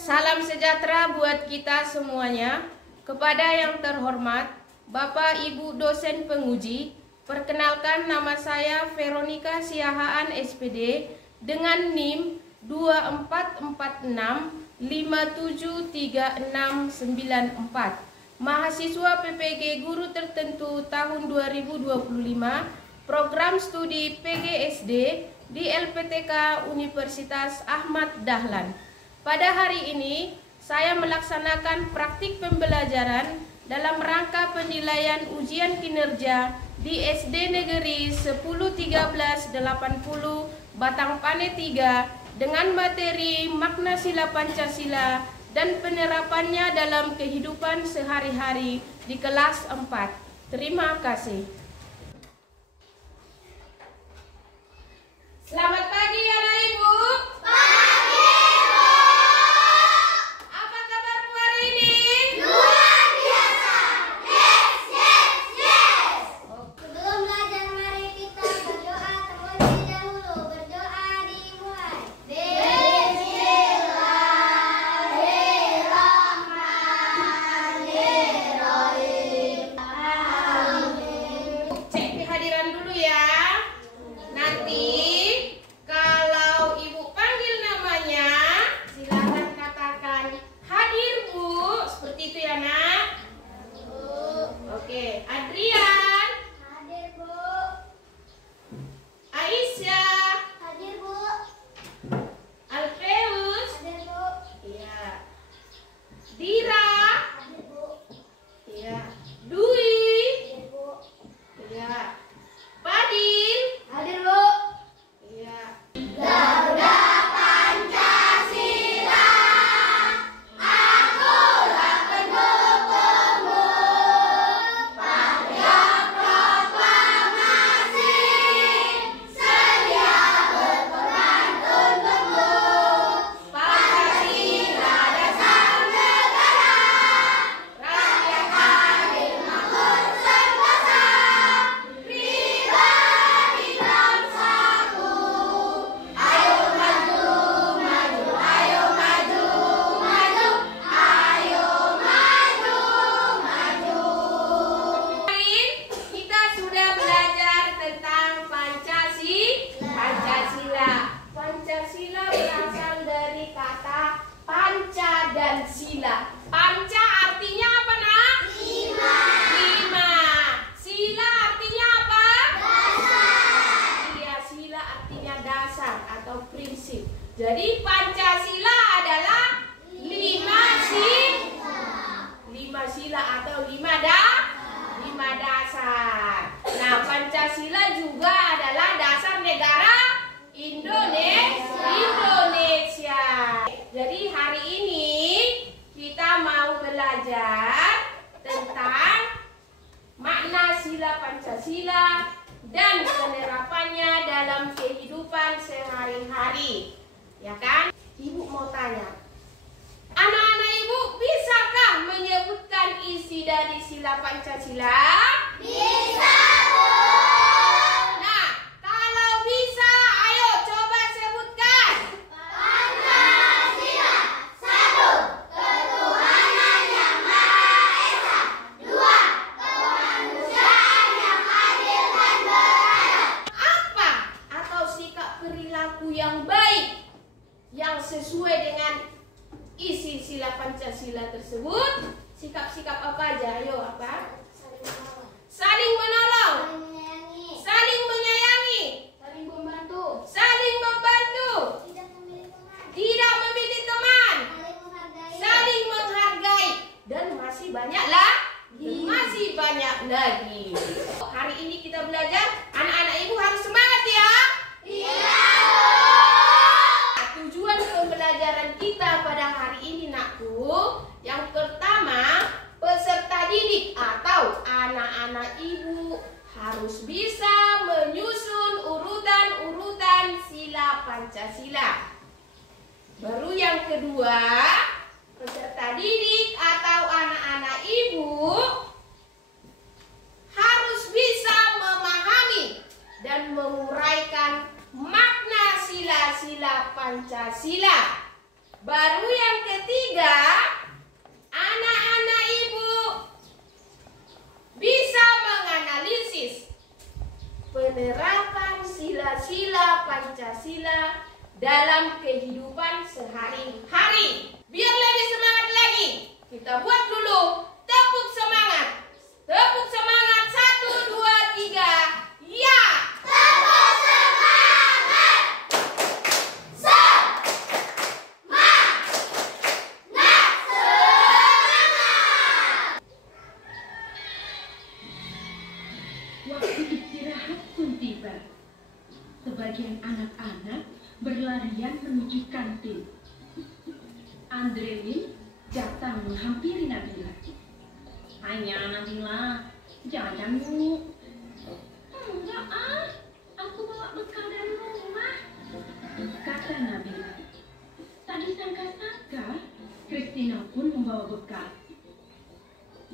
Salam sejahtera buat kita semuanya. Kepada yang terhormat Bapak Ibu dosen penguji, perkenalkan nama saya Veronica Siahaan SPD dengan NIM 2446573694. Mahasiswa PPG Guru Tertentu tahun 2025, program studi PGSD di LPTK Universitas Ahmad Dahlan. Pada hari ini, saya melaksanakan praktik pembelajaran dalam rangka penilaian ujian kinerja di SD Negeri 101380 Batang Pane 3 dengan materi makna sila Pancasila dan penerapannya dalam kehidupan sehari-hari di kelas 4. Terima kasih. Selamat pagi anak ibu. Pagi bu. Apa kabarmu hari ini? Luar biasa. Yes. Sebelum belajar mari kita berdoa terlebih dahulu. Berdoa dimulai. Bismillahirrahmanirrahim. Cek kehadiran dulu ya. Nanti kalau ibu panggil namanya, silakan katakan hadir bu, seperti itu ya nak. Oke, Adrian, Hadir bu. Aisyah, Hadir bu. Alfeus, Hadir bu. iya, Dira, Hadir bu. iya, Dwi, Hadir bu. iya, Fadil, Hadir bu. iya. Garuda Pancasila, akulah pendukungmu. Pada proklamasi, sedia berkorban untukmu. Pancasila dasar negara, rakyat hadir makmur sentosa, pribadi bangsaku. Ayo maju, maju, ayo maju, maju, ayo maju, maju. Kemarin kita sudah belajar tentang Pancasila. Pancasila berasal dari kata panca dan sila. Panca artinya apa nak? Lima. Sila artinya apa? Dasar. Iya, sila artinya dasar atau prinsip. Jadi Pancasila adalah lima sila atau lima dasar. Nah, Pancasila juga adalah dasar negara Indonesia. Jadi hari ini kita mau belajar tentang makna sila Pancasila dan penerapannya dalam kehidupan sehari-hari. Ya kan? Ibu mau tanya, anak-anak ibu bisakah menyebutkan isi dari sila Pancasila? Bisa bu. Nah, kalau bisa, ayo coba sebutkan. Pancasila. 1. Ketuhanan yang Maha Esa. 2. Kemanusiaan yang adil dan beradab. Apa atau sikap perilaku yang baik yang sesuai dengan isi sila Pancasila tersebut? Sikap-sikap apa aja? Ayo, apa? Saling menolong, Saling menyayangi. saling menyayangi, Saling membantu. saling membantu, Tidak memilih teman. tidak memilih teman, Saling menghargai. saling menghargai, dan masih banyak lagi. Hari ini kita belajar, anak-anak ibu harus semangat ya. Iya. Tujuan pembelajaran kita pada hari ini nakku, yang pertama, peserta didik atau anak-anak ibu harus bisa menyusun urutan-urutan sila Pancasila. Baru yang kedua, peserta didik atau anak-anak ibu harus bisa memahami dan menguraikan makna sila-sila Pancasila. Baru yang ketiga, kita buat dulu tepuk semangat. Tepuk semangat 1, 2, 3. Ya. Tepuk semangat. Semangat. Waktu istirahat pun tiba. Sebagian anak-anak berlarian menuju kantin. Andrelin datang menghampiri Nabila. Hanya Nabila, jajan yuk. Enggak aku bawa bekal dari rumah, kata Nabila. Tak disangka-sangka, Christina pun membawa bekal.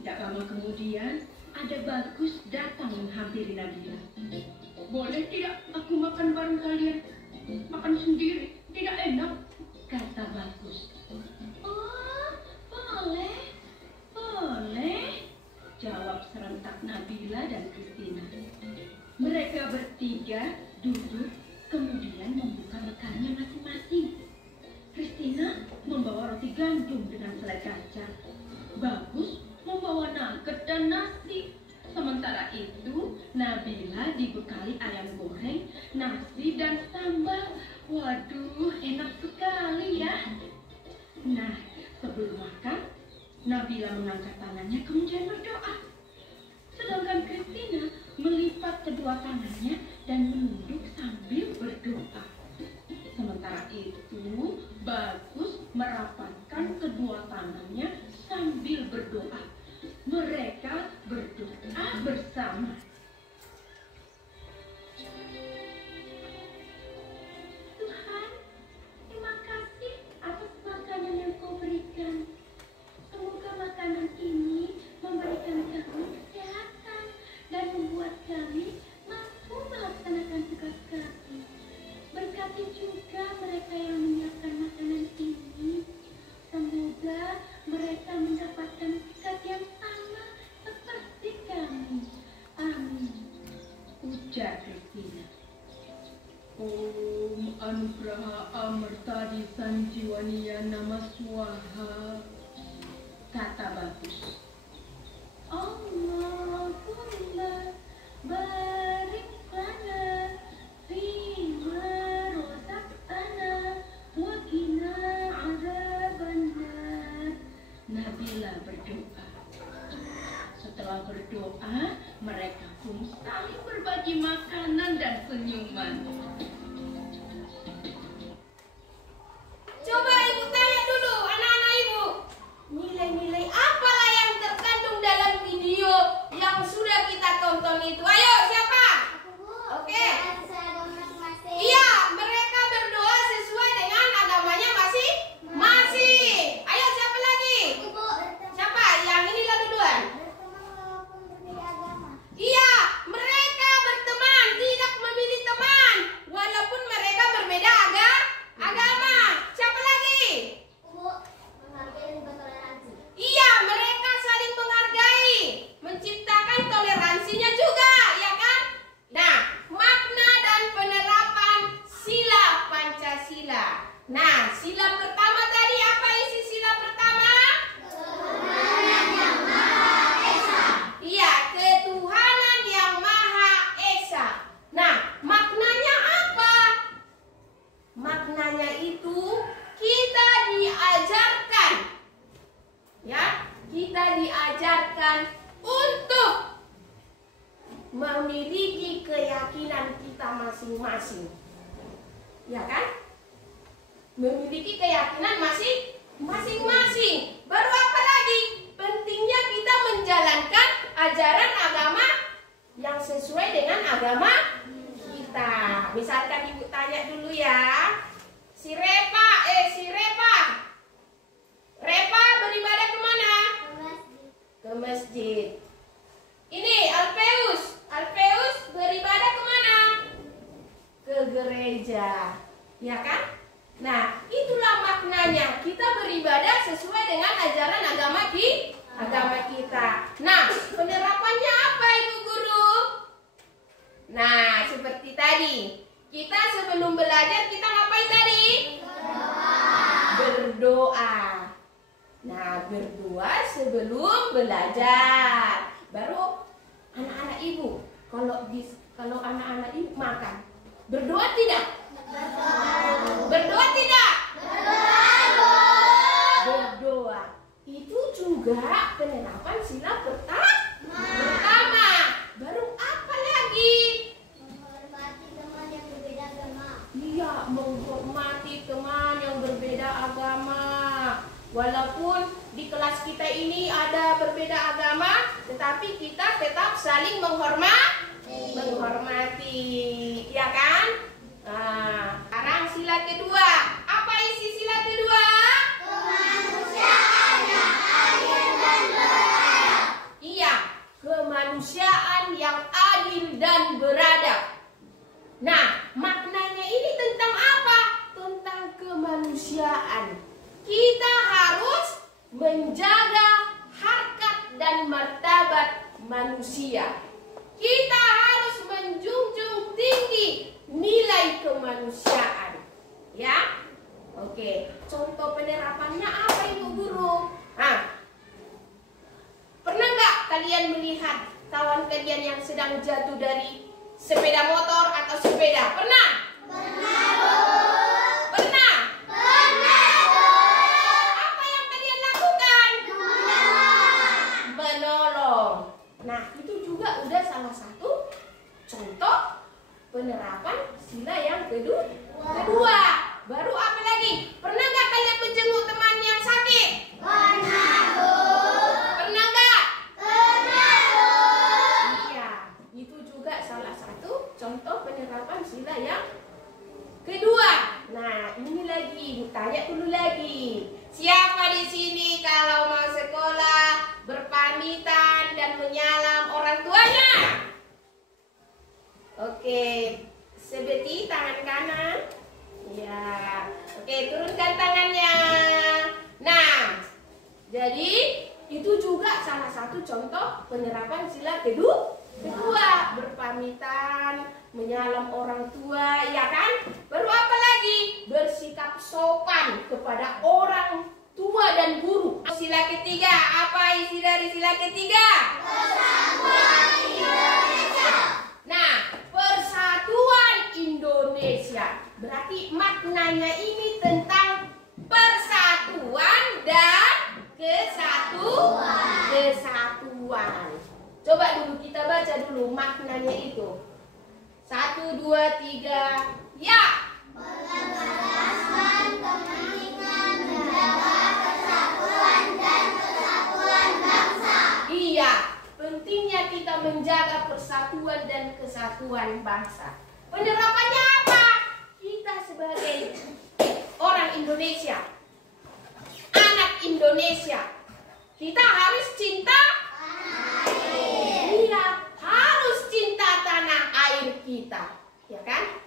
Tidak lama kemudian, ada Bagus datang menghampiri Nabila. Boleh tidak aku makan bareng kalian? Makan sendiri, tidak enak, kata Bagus. Oh, boleh, jawab serentak Nabila dan Christina. Mereka bertiga duduk, kemudian membuka bekalnya masing-masing. Christina membawa roti gandum dengan selai kacang. Bagus membawa nugget dan nasi. Sementara itu, Nabila dibekali ayam goreng, nasi dan sambal. Waduh, enak sekali ya. Nah, sebelum makan, Nabila mengangkat tangannya kemudian berdoa. Sedangkan Christina melipat kedua tangannya dan menunduk sambil berdoa. Sementara itu, Bagus merapatkan kedua tangannya sambil berdoa. Mereka berdoa bersama. Tuhan, terima kasih atas makanan yang Kau berikan. Semoga makanan ini memberikan kami kesehatan dan membuat kami mampu melaksanakan tugas kami. Berkati juga mereka yang menyiapkan makanan ini. Semoga mereka mendapatkan sikat yang sama seperti kami. Amin, ujar Christina. Om Anugraha Amartadi Sanjiwaniya Nama Swaha, kata Bagus. Allahumma barik lana fima razaqtana wa qina adzabannar. Nabila berdoa. Setelah berdoa, mereka pun saling berbagi makanan dan senyuman. Coba ibu tanya dulu anak-anak ibu, nilai-nilai apalah yang terkandung dalam video yang sudah kita tonton itu? Ayo siapa? Oke. Iya, mereka berdoa sesuai dengan agamanya masing-masing. Ayo siapa lagi? Siapa? Yang ini lah duluan. Iya, mereka berteman, tidak memilih teman, walaupun mereka berbeda agama. Siapa lagi? Iya, mereka saling menghargai, menciptakan toleransinya juga, ya kan? Nah, makna dan penerapan sila Pancasila. Nah, sila pertama tadi apa isi sila pertama? Iya, ketuhanan yang Maha Esa. Nah, maknanya apa? Maknanya itu kita diajarkan, ya, kita diajarkan untuk memiliki keyakinan kita masing-masing, ya kan? Memiliki keyakinan masing-masing. Baru apa lagi? Pentingnya kita menjalankan ajaran agama yang sesuai dengan agama kita. Misalkan ibu tanya dulu ya, si Repa beribadah kemana? Ke masjid. Ini Alpeus beribadah kemana? Ke gereja, ya kan? Nah, itulah maknanya kita beribadah sesuai dengan ajaran agama kita. Nah, penerapannya apa ibu guru? Nah, seperti tadi, kita sebelum belajar kita ngapain tadi? Berdoa. Nah, berdoa sebelum belajar. Baru anak-anak ibu, kalau anak-anak ibu makan, berdoa tidak? Berdoa tidak? Berdoa. Itu juga penerapan sila pertama. Baru apa lagi? Menghormati teman yang berbeda agama. Iya, menghormati teman yang berbeda agama. Walaupun di kelas kita ini ada berbeda agama, tetapi kita tetap saling menghormati, ya kan? Nah, sekarang sila kedua. Apa isi sila kedua? Kemanusiaan yang adil dan beradab. Iya, kemanusiaan yang adil dan beradab. Nah, maknanya ini tentang apa? Tentang kemanusiaan. Kita harus menjaga harkat dan martabat manusia. Kita harus menjunjung tinggi nilai kemanusiaan. Ya? Oke, contoh penerapannya apa Ibu Guru? Pernah nggak kalian melihat kawan kalian yang sedang jatuh dari sepeda motor atau sepeda? Pernah? Pernah, Bu. Pernah? Apa yang kalian lakukan? Menolong. Nah, itu juga udah salah satu contoh penerapan sila yang kedua. Baru apa lagi? Pernah nggak kalian menjenguk teman yang sakit? Pernah, Bu. Pernah nggak? Pernah, Bu. Iya, itu juga salah satu contoh penerapan sila yang kedua. Nah, ini lagi, tanya dulu lagi. Siapa di sini kalau mau sekolah berpamitan dan menyalam orang tuanya? Oke, sebeti tangan kanan. Ya, oke, turunkan tangannya. Nah, jadi itu juga salah satu contoh penerapan sila kedua, berpamitan, menyalam orang tua, ya kan? Baru apa lagi? Bersikap sopan kepada orang tua dan guru. Sila ketiga, apa isi dari sila ketiga? Persatuan Indonesia. Nah, persatuan Indonesia. Berarti maknanya ini tentang persatuan dan kesatuan. Coba dulu kita baca dulu maknanya itu. 1, 2, 3, ya. Mengataskan kepentingan menjaga persatuan dan kesatuan bangsa. Iya, pentingnya kita menjaga persatuan dan kesatuan bangsa. Penerapannya apa? Kita sebagai orang Indonesia, anak Indonesia, kita harus cinta. Iya, harus cinta tanah air kita, ya kan?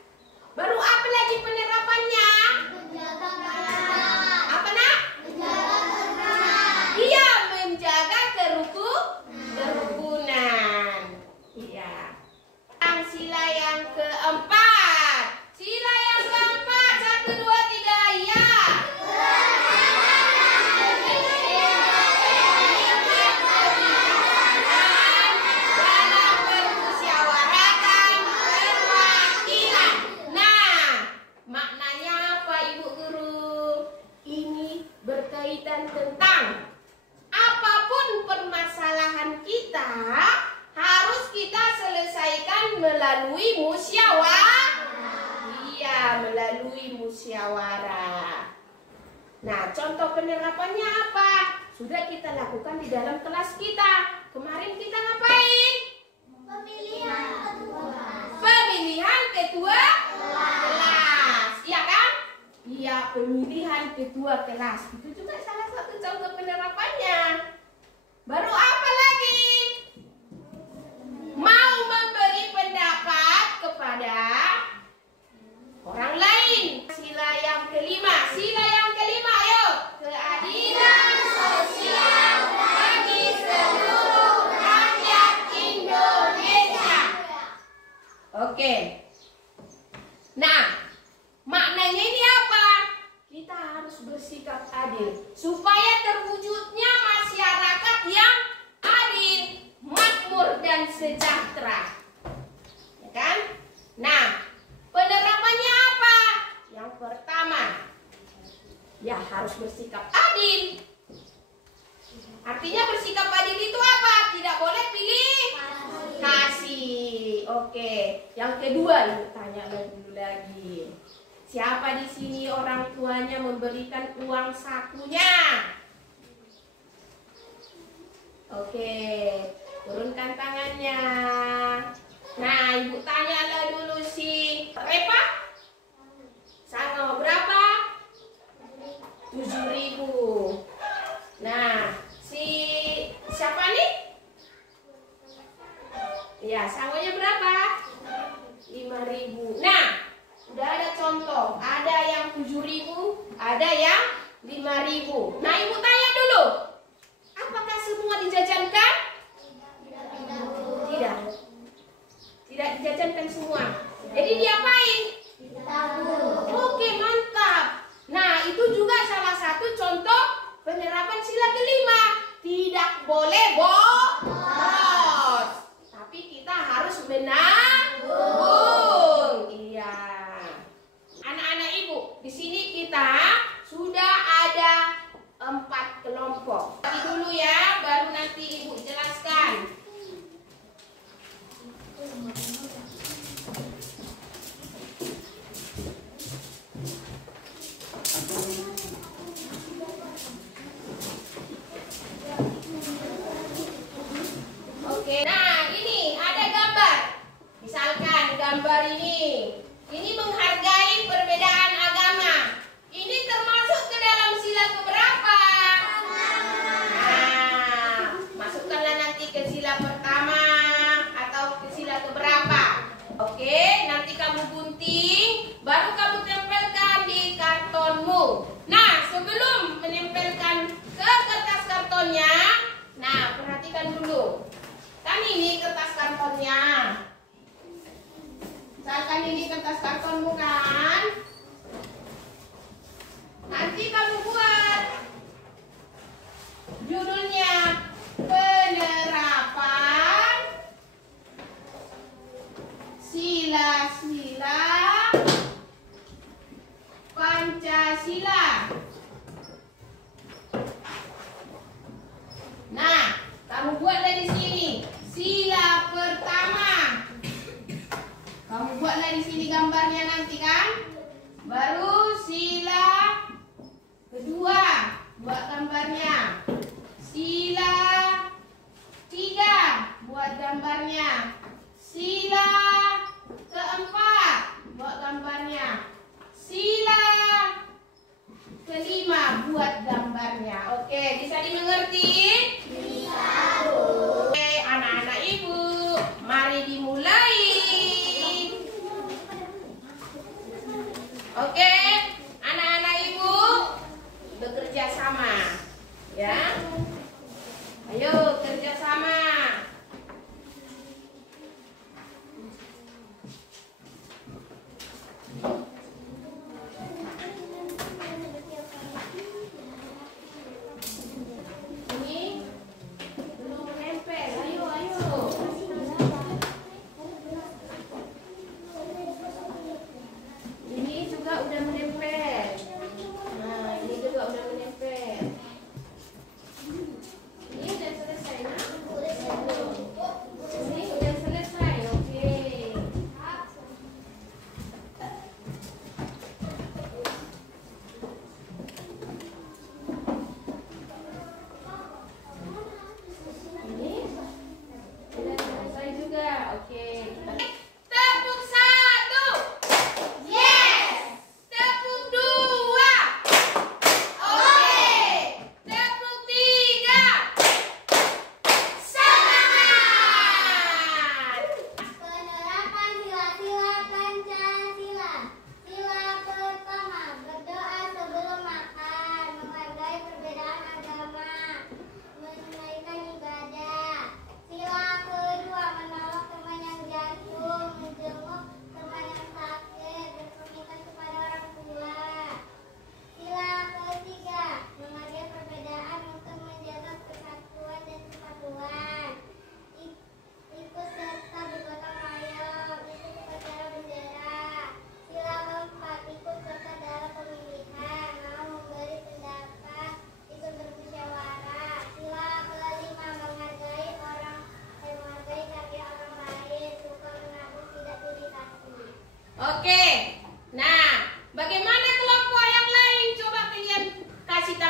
Baru apa lagi penerapannya? Menjaga kerukunan. Apa nak? Menjaga kerukunan. Iya, menjaga kerukunan. Iya. Sila yang keempat. Sila yang keempat, 1, 2, 3, ya. Dalam permusyawaratan perwakilan. Nah, maknanya apa Ibu Guru? Ini berkaitan tentang apapun permasalahan kita harus kita selesaikan melalui musyawarah. Iya, melalui musyawarah. Nah, contoh penerapannya apa? Sudah kita lakukan di dalam kelas kita. Kemarin kita ngapain? Pemilihan ketua. Pemilihan ketua kelas. Iya kan? Iya, pemilihan ketua kelas. Itu juga salah satu contoh penerapannya. Baru apa lagi? Mau memberi pendapat kepada orang lain. Sila yang kelima. Sila yang kelima, ayo. Keadilan sosial bagi seluruh rakyat Indonesia. Oke. Nah, maknanya ini apa? Kita harus bersikap adil supaya terwujudnya masyarakat yang adil, makmur dan sejahtera. Ya kan? Nah, penerapannya apa? Yang pertama, ya harus bersikap adil. Artinya bersikap adil itu apa? Tidak boleh pilih kasih. Oke. Yang kedua, ibu tanya dulu lagi. Siapa di sini orang tuanya memberikan uang sakunya? Oke, turunkan tangannya. Nah, ibu tanyalah dulu si Repa. Sama berapa? 7.000. Nah, si siapa nih? Ya, sangonya berapa? 5.000. Nah, udah ada contoh. Ada yang 7.000, ada yang 5.000. Nah, ibu tanya dulu. Apakah semua dijajankan? Tidak. Tidak dijajankan semua. Jadi diapain? Oke, mantap. Nah, itu juga salah satu contoh penerapan sila kelima. Tidak boleh bolos, tapi kita harus menabung. Iya. Anak-anak ibu, di sini kita sudah ada 4 kelompok. Bagi dulu ya, baru nanti ibu jelaskan. Oke, nah ini ada gambar. Misalkan gambar ini menghargai perbedaan agama. Ini termasuk ke dalam sila keberapa? Nah, masukkanlah nanti ke sila pertama atau ke sila keberapa. Oke, nanti kamu gunting, baru kamu tempelkan di kartonmu. Nah, sebelum menempelkan ke kertas kartonnya, nah perhatikan dulu. Kan ini kertas kartonnya. Misalkan ini kertas kartonmu kan. Nanti kamu buat judulnya penerapan sila-sila Pancasila. Nah, kamu buatlah di sini sila pertama. Kamu buatlah di sini gambarnya nanti kan. Baru sila kedua, buat gambarnya. Sila 3, buat gambarnya. Sila keempat, buat gambarnya. Sila kelima, buat gambarnya. Oke, bisa dimengerti? Bisa. Oke, anak-anak ibu, mari dimulai. Oke, anak-anak ibu bekerja sama, ya. Ayo kerja sama. Ini belum menempel. Ayo. Ini juga udah menempel. Nah, ini juga udah menempel. Ini udah selesai.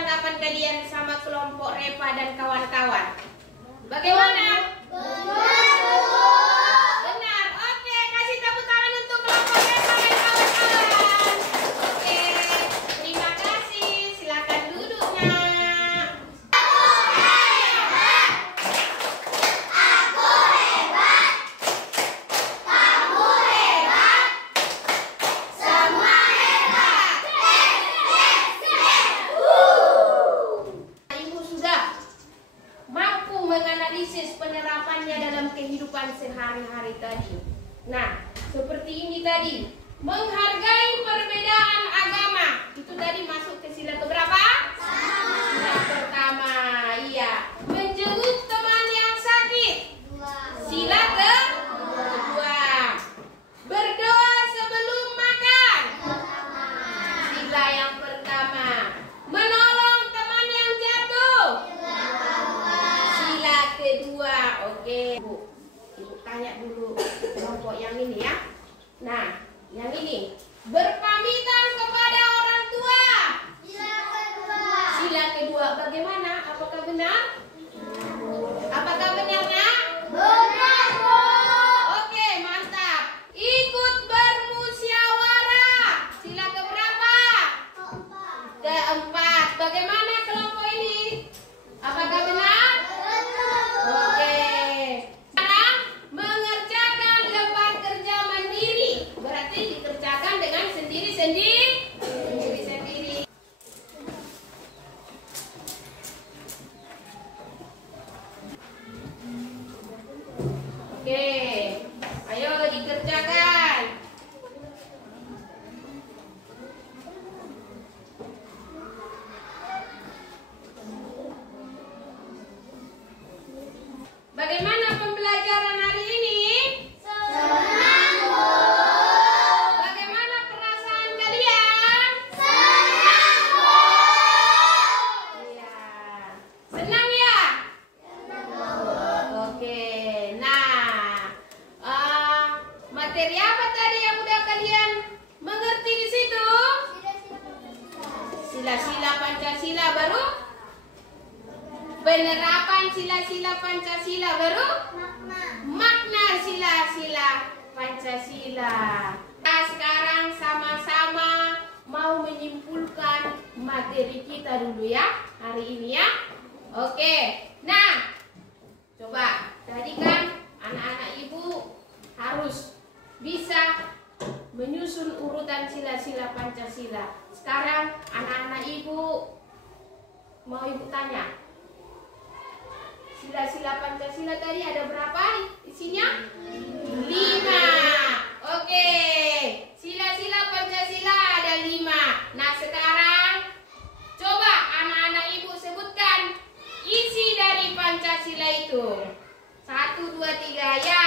penerapan kalian sama kelompok Repa dan kawan-kawan? Bagaimana? Benar. Oke, kasih tepuk tangan untuk kelompok Repa dan kawan-kawan. Oke, terima kasih. Silakan duduk, Nak. Ibu sudah mampu menganalisis penerapannya dalam kehidupan sehari-hari tadi. Nah, seperti ini tadi. Menghargai perbedaan agama. Itu tadi masuk ke sila keberapa? Sila pertama. Iya. Menjenguk teman yang sakit. Sila kedua. Berdoa sebelum makan. Sila yang pertama. Menolong teman yang jatuh. Sila kedua. Oke, Bu. Ibu tanya dulu kelompok yang ini ya. Nah, yang ini. Berpamitan kepada orang tua. Sila kedua. Bagaimana? Apakah benar? Apakah benar, Nak? Oke, mantap. Ikut bermusyawarah. Sila keberapa? Keempat. Bagaimana kelompok ini? Apakah benar? Oke. Sekarang mengerjakan lembar kerja mandiri. Berarti dikerjakan dengan sendiri-sendiri. Oke. Ayo dikerjakan. Bagaimana pembelajaran hari ini? Bagaimana perasaan kalian? Iya. Senang ya? Oke. Nah, materi apa tadi yang udah kalian mengerti di situ? Sila-sila Pancasila baru? Penerapan sila-sila Pancasila baru? Makna sila-sila Pancasila. Kita sekarang sama-sama mau menyimpulkan materi kita dulu ya, hari ini ya. Oke, nah coba, tadi kan anak-anak ibu harus bisa menyusun urutan sila-sila Pancasila. Sekarang anak-anak ibu mau ibu tanya, sila-sila Pancasila tadi ada berapa isinya? 5. Oke. Sila-sila Pancasila ada 5. Nah, sekarang coba anak-anak ibu sebutkan isi dari Pancasila itu. 1, 2, 3 ya.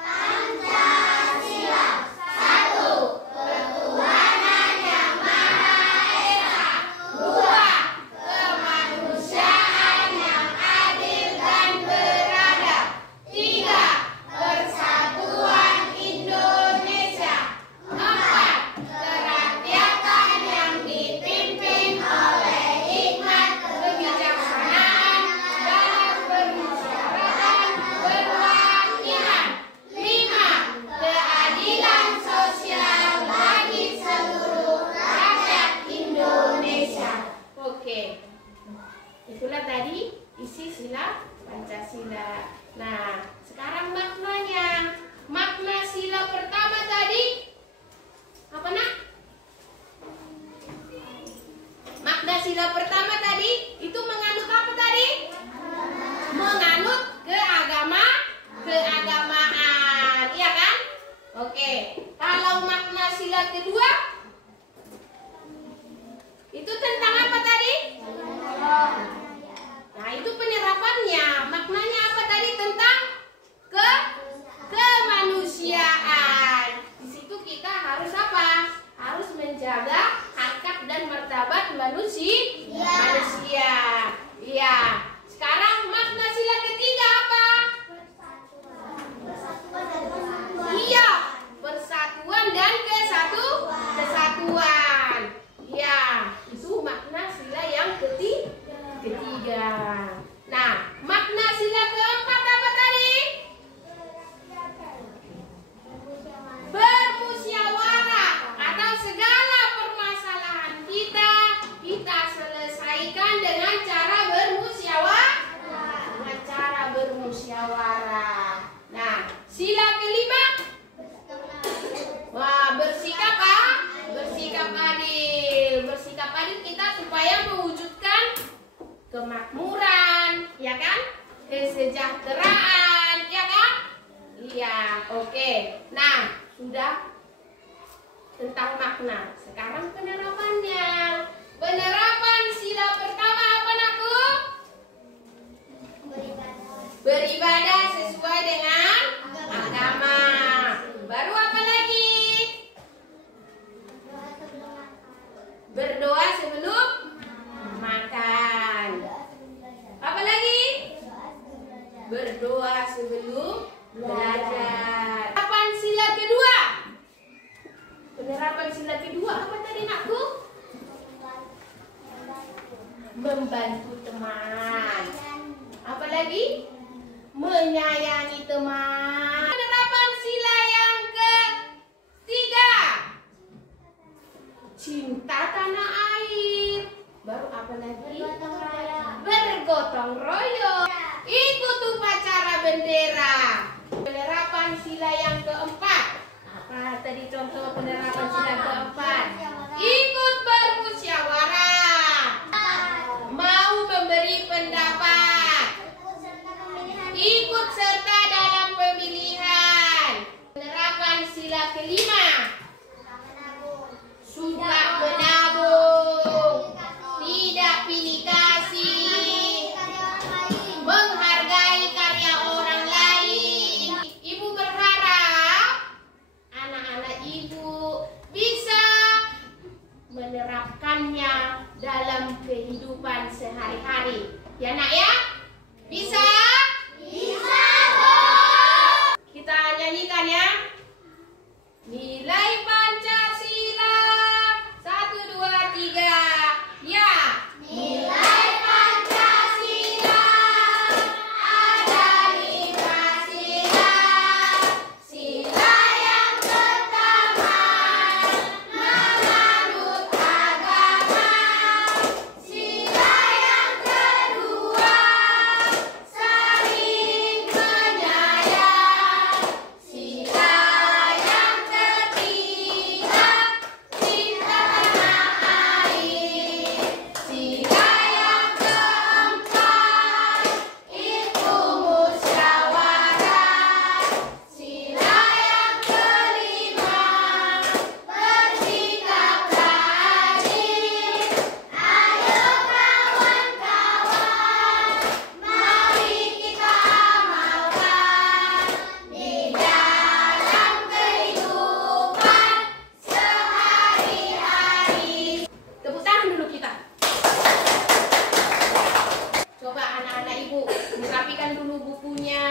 Pancasila. 1. Ketuhanan yang Maha Esa. 2. Kemanusiaan yang adil dan beradab. 3. Persatuan Indonesia. 4. Kerakyatan yang dipimpin oleh hikmat kebijaksanaan dalam permusyawaratan perwakilan. 5. Keadilan sosial bagi seluruh rakyat Indonesia. Oke. Itulah tadi isi sila Pancasila. Nah, sekarang maknanya. Makna sila pertama tadi apa, Nak? Makna sila pertama tadi itu menganut apa tadi? Menganut keagamaan, iya kan? Oke. Kalau makna sila kedua itu tentang apa tadi? Nah, itu penerapannya. Maknanya apa tadi? Tentang kemanusiaan. Di situ kita harus apa? Harus menjaga harkat dan martabat manusia. supaya mewujudkan kemakmuran, ya kan? Kesejahteraan, ya kan? Iya, oke. Nah, sudah tentang makna. Sekarang penerapannya. Penerapan sila pertama apa, Nakku? Beribadah sesuai dengan agama. Baru apa lagi? Berdoa sebelum makan. Apa lagi? Berdoa sebelum belajar. Penerapan sila kedua. Penerapan sila kedua apa tadi, Nakku? Membantu teman. Apa lagi? Menyayangi teman. Penerapan sila yang ketiga. Cinta tanah air. Baru apa lagi? Bergotong royong. Ikut upacara bendera. Penerapan sila yang keempat. Apa tadi contoh penerapan sila keempat? Ikut bermusyawarah. Mau memberi pendapat. Ikut serta dalam pemilihan. Penerapan sila kelima. Suka menabung. Tidak pilih kasih. Menghargai karya orang lain. Ibu berharap anak-anak ibu bisa menerapkannya dalam kehidupan sehari-hari. Ya, Nak ya? Bisa? Bisa, Bu. Kita nyanyikan ya. Nilai Pancasila 1, 2, 3. Ya. Nilai Pancasila ada 5 sila. Sila yang pertama menganut agama. Sila yang kedua saling menyayang. Sila yang ketiga cinta tanah air. Sila yang keempat itu musyawarah. Sila yang kelima bersikaplah adil. Ayo kawan-kawan, mari kita amalkan di dalam kehidupan sehari-hari. Tepuk tangan dulu kita. Coba anak-anak ibu merapikan dulu bukunya.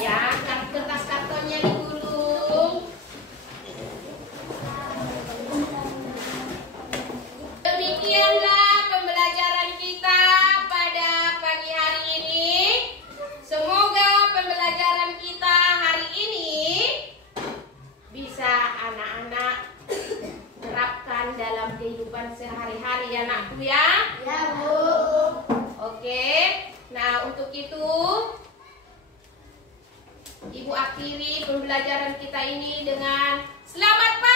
Ya, kertas kartonnya digulung. Demikianlah pembelajaran kita pada pagi hari ini. Semoga pembelajaran kita hari ini bisa anak-anak terapkan dalam kehidupan sehari-hari ya, Nakku ya. Ya, Bu. Oke. Nah, untuk itu Ibu akhiri pembelajaran kita ini dengan selamat pagi.